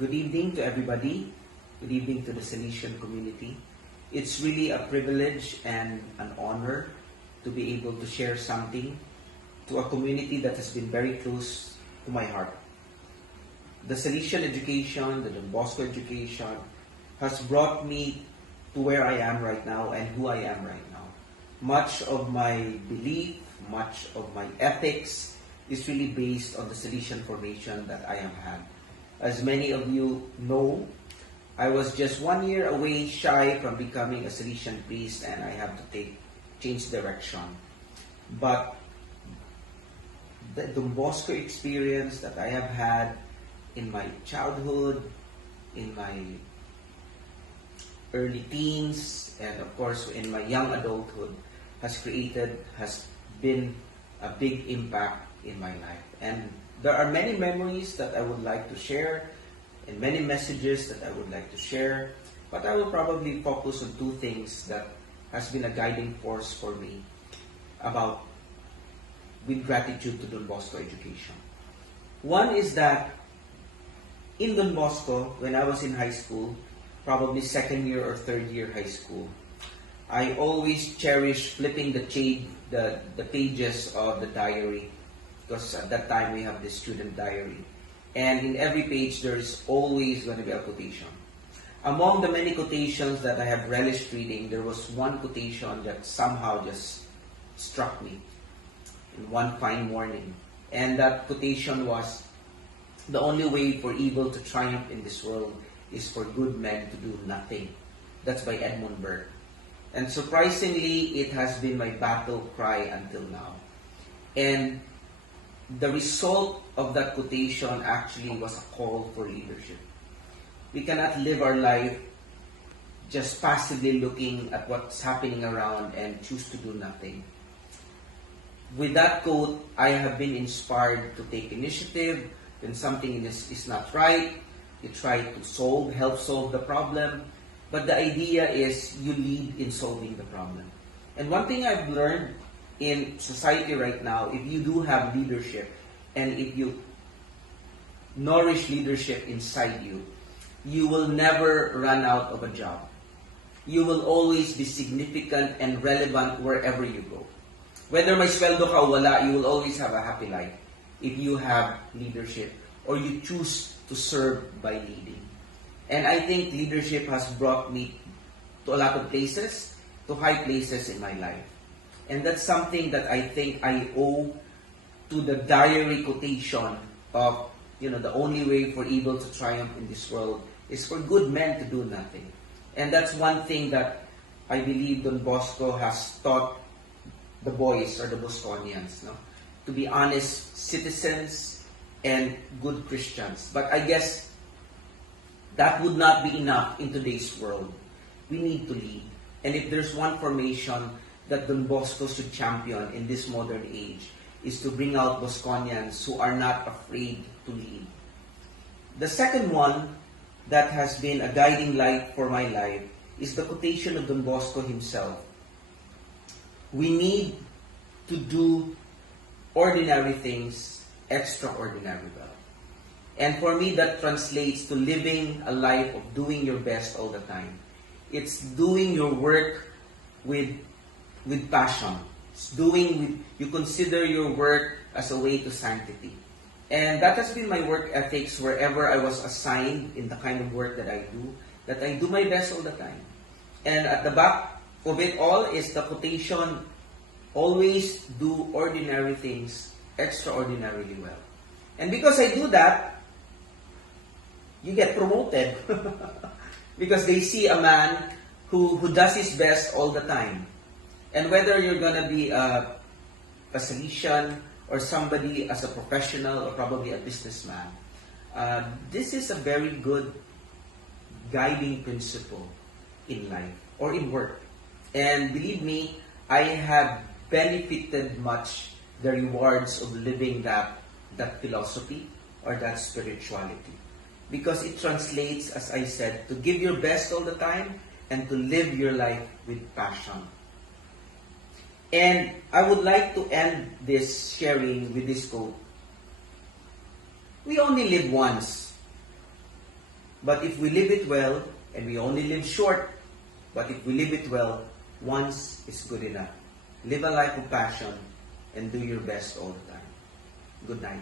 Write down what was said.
Good evening to everybody. Good evening to the Salesian community. It's really a privilege and an honor to be able to share something to a community that has been very close to my heart. The Salesian education, the Don Bosco education, has brought me to where I am right now and who I am right now. Much of my belief, much of my ethics is really based on the Salesian formation that I have had. As many of you know, I was just 1 year away shy from becoming a Salesian priest, and I have to change direction. But the Don Bosco experience that I have had in my childhood, in my early teens, and of course in my young adulthood has been a big impact in my life. And there are many memories that I would like to share and many messages that I would like to share, but I will probably focus on two things that has been a guiding force for me with gratitude to Don Bosco education. One is that in Don Bosco, when I was in high school, probably second year or third year high school, I always cherished flipping the pages of the diary, because at that time we have the student diary. And in every page there is always going to be a quotation. Among the many quotations that I have relished reading, there was one quotation that somehow just struck me in one fine morning. And that quotation was, "The only way for evil to triumph in this world is for good men to do nothing." That's by Edmund Burke. And surprisingly, it has been my battle cry until now. And the result of that quotation actually was a call for leadership. We cannot live our life just passively looking at what's happening around and choose to do nothing. With that quote, I have been inspired to take initiative. When something is not right, you try to help solve the problem. But the idea is you lead in solving the problem. And one thing I've learned in society right now, if you do have leadership and if you nourish leadership inside you, you will never run out of a job. You will always be significant and relevant wherever you go. Whether may sweldo ka o wala, you will always have a happy life if you have leadership or you choose to serve by leading. And I think leadership has brought me to a lot of places, to high places in my life. And that's something that I think I owe to the diary quotation of, the only way for evil to triumph in this world is for good men to do nothing. And that's one thing that I believe Don Bosco has taught the boys or the Bosconians, to be honest citizens and good Christians. But I guess that would not be enough in today's world. We need to lead. And if there's one formation that Don Bosco should champion in this modern age, is to bring out Bosconians who are not afraid to lead. The second one that has been a guiding light for my life is the quotation of Don Bosco himself. We need to do ordinary things extraordinary well. And for me, that translates to living a life of doing your best all the time. It's doing your work with passion. You consider your work as a way to sanctity. And that has been my work ethics wherever I was assigned in the kind of work that I do my best all the time. And at the back of it all is the quotation, always do ordinary things extraordinarily well. And because I do that, you get promoted. Because they see a man who does his best all the time. And whether you're going to be a Salesian or somebody as a professional or probably a businessman, this is a very good guiding principle in life or in work. And believe me, I have benefited much the rewards of living that philosophy or that spirituality. Because it translates, as I said, to give your best all the time and to live your life with passion. And I would like to end this sharing with this quote. We only live once. But if we live it well, and we only live short, but if we live it well, once is good enough. Live a life of passion and do your best all the time. Good night.